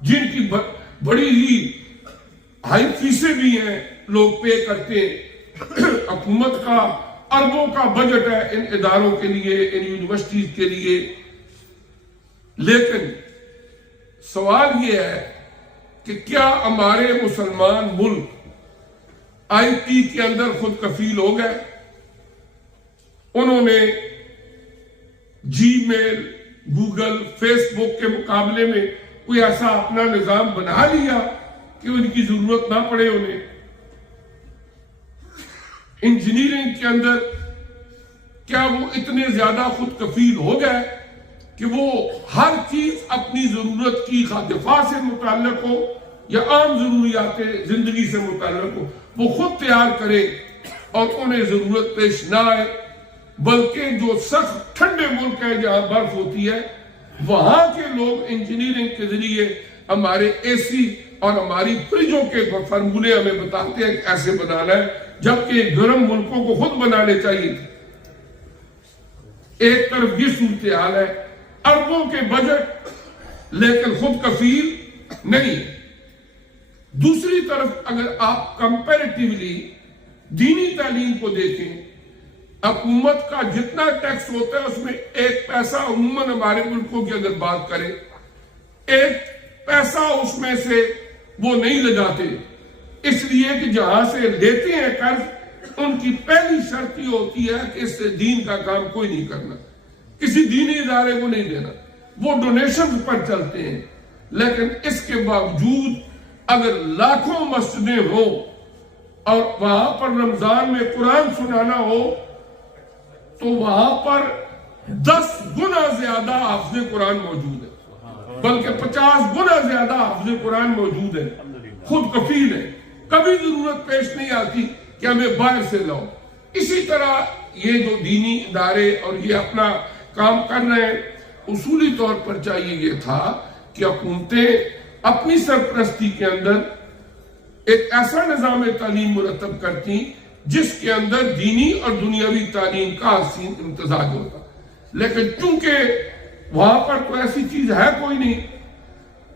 جن کی بڑی ہی ہائی فیسیں بھی ہیں، لوگ پے کرتے ہیں، حکومت کا اربوں کا بجٹ ہے ان اداروں کے لیے، ان یونیورسٹیز کے لیے، لیکن سوال یہ ہے کہ کیا ہمارے مسلمان ملک آئی ٹی کے اندر خود کفیل ہو گئے؟ انہوں نے جی میل، گوگل، فیس بک کے مقابلے میں کوئی ایسا اپنا نظام بنا لیا کہ ان کی ضرورت نہ پڑے انہیں؟ انجینئرنگ کے اندر کیا وہ اتنے زیادہ خود کفیل ہو گئے کہ وہ ہر چیز اپنی ضرورت کی دفاع سے متعلق ہو یا عام ضروریات زندگی سے متعلق ہو وہ خود تیار کرے اور انہیں ضرورت پیش نہ آئے، بلکہ جو سخت ٹھنڈے ملک ہے جہاں برف ہوتی ہے وہاں کے لوگ انجینئرنگ کے ذریعے ہمارے اے سی اور ہماری فریجوں کے فارمولے ہمیں بتاتے ہیں کہ ایسے بنانا ہے، جبکہ گرم ملکوں کو خود بنانے چاہیے تھے۔ ایک طرف یہ صورتحال ہے، اربوں کے بجٹ لیکن خود کفیل نہیں۔ دوسری طرف اگر آپ کمپیریٹیولی دینی تعلیم کو دیکھیں، حکومت کا جتنا ٹیکس ہوتا ہے اس میں 1 پیسہ عموماً ہمارے ملکوں کی اگر بات کریں 1 پیسہ اس میں سے وہ نہیں لگاتے، اس لیے کہ جہاں سے لیتے ہیں قرض ان کی پہلی شرط یہ ہوتی ہے کہ اس سے دین کا کام کوئی نہیں کرنا، کسی دینی ادارے کو نہیں دینا، وہ ڈونیشن پر چلتے ہیں۔ لیکن اس کے باوجود اگر لاکھوں مسجدیں ہوں اور وہاں پر رمضان میں قرآن سنانا ہو تو وہاں پر 10 گنا زیادہ حافظ قرآن موجود ہے، بلکہ 50 گنا زیادہ حافظ قرآن موجود ہے، خود کفیل ہے، کبھی ضرورت پیش نہیں آتی کہ ہمیں باہر سے لاؤ۔ اسی طرح یہ جو دینی ادارے اور یہ اپنا کام کر رہے ہیں، اصولی طور پر چاہیے یہ تھا کہ حکومتیں اپنی سرپرستی کے اندر ایک ایسا نظام تعلیم مرتب کرتی جس کے اندر دینی اور دنیاوی تعلیم کا حسین امتزاج ہوتا، لیکن چونکہ وہاں پر کوئی ایسی چیز ہے کوئی نہیں،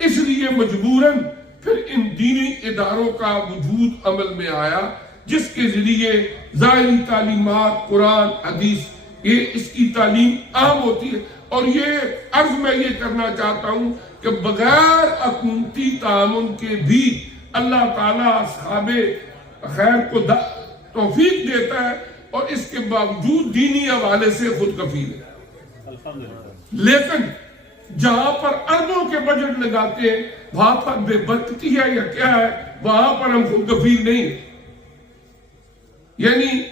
اس لیے مجبوراً پھر ان دینی اداروں کا وجود عمل میں آیا جس کے ذریعے ظاہری تعلیمات، قرآن، حدیث، یہ اس کی تعلیم عام ہوتی ہے۔ اور یہ عرض میں یہ کرنا چاہتا ہوں کہ بغیر حکومتی تعاون کے بھی اللہ تعالیٰ اصحاب خیر کو توفیق دیتا ہے اور اس کے باوجود دینی حوالے سے خود کفیل ہے۔ لیکن جہاں پر اربوں کے بجٹ لگاتے ہیں وہاں پر بے برکتی ہے یا کیا ہے، وہاں پر ہم خود کفیل نہیں۔ یعنی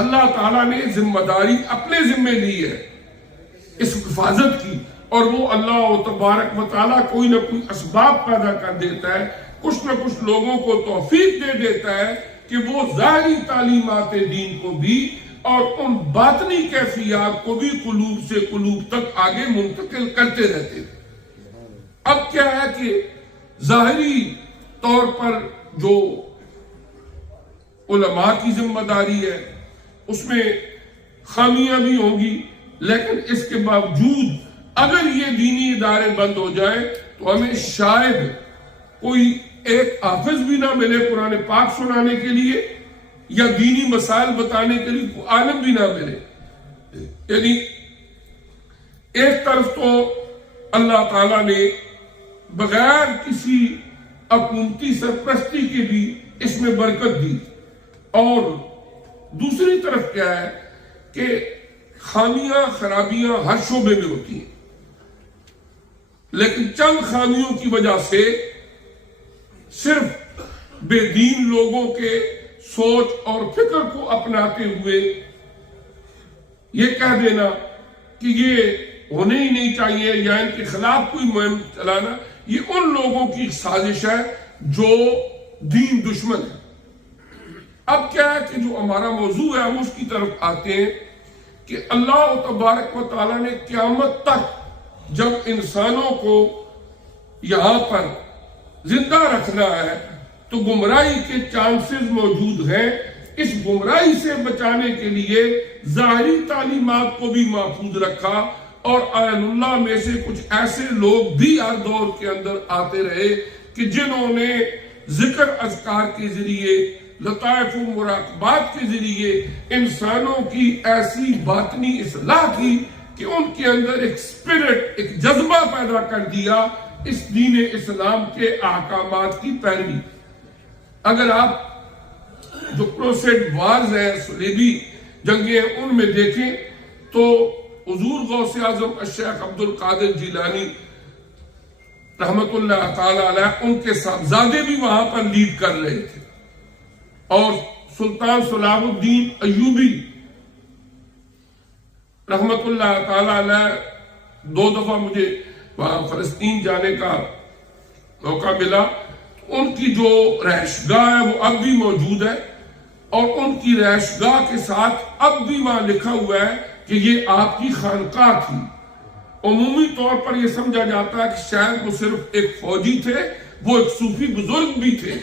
اللہ تعالیٰ نے ذمہ داری اپنے ذمہ لی ہے اس حفاظت کی، اور وہ اللہ تبارک و تعالیٰ کوئی نہ کوئی اسباب پیدا کر دیتا ہے، کچھ نہ کچھ لوگوں کو توفیق دے دیتا ہے کہ وہ ظاہری تعلیمات دین کو بھی اور ان باطنی کیفیات کو بھی قلوب سے قلوب تک آگے منتقل کرتے رہتے ہیں۔ اب کیا ہے کہ ظاہری طور پر جو علماء کی ذمہ داری ہے اس میں خامیاں بھی ہوں گی، لیکن اس کے باوجود اگر یہ دینی ادارے بند ہو جائیں تو ہمیں شاید کوئی ایک حافظ بھی نہ ملے قرآن پاک سنانے کے لیے یا دینی مسائل بتانے کے لیے کوئی عالم بھی نہ ملے۔ یعنی ایک طرف تو اللہ تعالیٰ نے بغیر کسی حکومتی سرپرستی کے بھی اس میں برکت دی، اور دوسری طرف کیا ہے کہ خامیاں خرابیاں ہر شعبے میں ہوتی ہیں، لیکن چند خامیوں کی وجہ سے صرف بے دین لوگوں کے سوچ اور فکر کو اپناتے ہوئے یہ کہہ دینا کہ یہ ہونے ہی نہیں چاہیے یا ان کے خلاف کوئی مہم چلانا، یہ ان لوگوں کی سازش ہے جو دین دشمن ہے۔ اب کیا ہے کہ جو ہمارا موضوع ہے ہم اس کی طرف آتے ہیں کہ اللہ تبارک و تعالیٰ نے قیامت تک جب انسانوں کو یہاں پر زندہ رکھنا ہے تو گمراہی کے چانسز موجود ہیں، اس گمراہی سے بچانے کے لیے ظاہری تعلیمات کو بھی محفوظ رکھا اور آئین اللہ میں سے کچھ ایسے لوگ بھی ہر دور کے اندر آتے رہے کہ جنہوں نے ذکر اذکار کے ذریعے، لطائف و مراقبات کے ذریعے انسانوں کی ایسی باطنی اصلاح کی کہ ان کے اندر ایک سپرٹ، ایک جذبہ پیدا کر دیا اس دین اسلام کے احکامات کی پیروی۔ اگر آپ جو کروسیڈ وارز ہیں، صلیبی جنگیں ہیں، ان میں دیکھیں تو حضور غوث اعظم الشیخ عبد القادر جیلانی رحمت اللہ تعالی علیہ، ان کے صاحبزادے بھی وہاں پر لیڈ کر رہے تھے، اور سلطان صلاح الدین ایوبی رحمت اللہ تعالی علیہ، 2 دفعہ مجھے وہاں فلسطین جانے کا موقع ملا۔ ان کی جو رہائشگاہ ہے وہ اب بھی موجود ہے، اور ان کی رہائشگاہ کے ساتھ اب بھی وہاں لکھا ہوا ہے کہ یہ آپ کی خانقاہ تھی۔ عمومی طور پر یہ سمجھا جاتا ہے کہ شاید وہ صرف ایک فوجی تھے، وہ ایک صوفی بزرگ بھی تھے،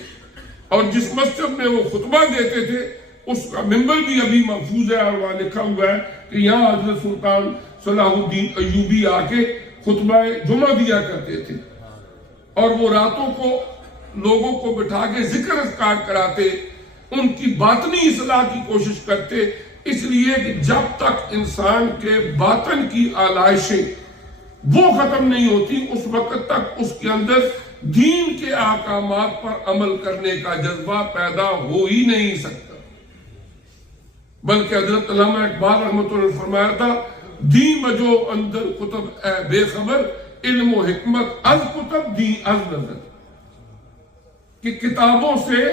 اور جس مسجد میں وہ خطبہ دیتے تھے اس کا ممبر بھی ابھی محفوظ ہے، اور وہاں لکھا ہوا ہے کہ یہاں حضرت سلطان صلاح الدین ایوبی آ کے خطبہ جمعہ دیا کرتے تھے، اور وہ راتوں کو لوگوں کو بٹھا کے ذکر اذکار کراتے، ان کی باطنی اصلاح کی کوشش کرتے، اس لیے کہ جب تک انسان کے باطن کی آلائشیں وہ ختم نہیں ہوتی اس وقت تک اس کے اندر دین کے احکامات پر عمل کرنے کا جذبہ پیدا ہو ہی نہیں سکتا۔ بلکہ حضرت علامہ اقبال رحمۃ اللہ علیہ فرمایا تھا، دین مجو اندر کتب اے بے خبر، علم و حکمت از کتب دین از نظر، کہ کتابوں سے